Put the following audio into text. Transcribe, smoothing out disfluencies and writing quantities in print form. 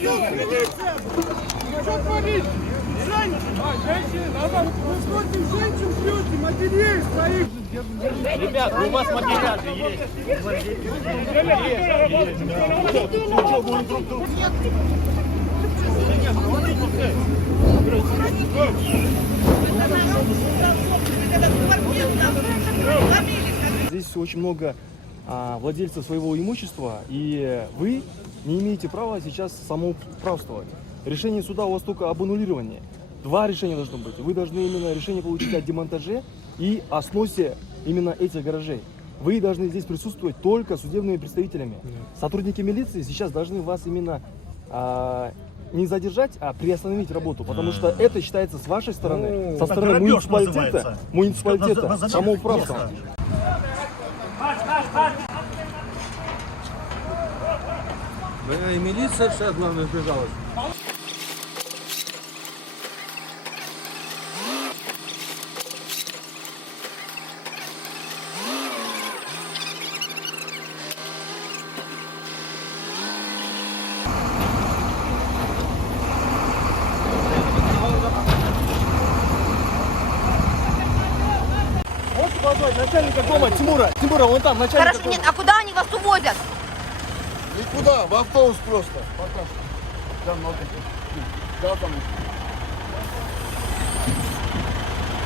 Милиция! Что творить? Женщины, надо... Вы смотрите, женщин бьете, матерей своих. Ребят, у вас материал же есть. Здесь очень много владельцев своего имущества, и вы не имеете права сейчас самоуправствовать. Решение суда у вас только об аннулировании. Два решения должно быть. Вы должны именно решение получить о демонтаже и о сносе именно этих гаражей. Вы должны здесь присутствовать только судебными представителями. Сотрудники милиции сейчас должны вас именно не задержать, а приостановить работу, потому что это считается с вашей стороны, со стороны муниципалитета самоуправством. И милиция вся, главное, сбежалась. Можете позвать начальника дома Тимура? Тимура, вон там, начальник Хорошо, дома. нет, а куда они вас увозят? Никуда, в автобус просто. Пока что. Да, там.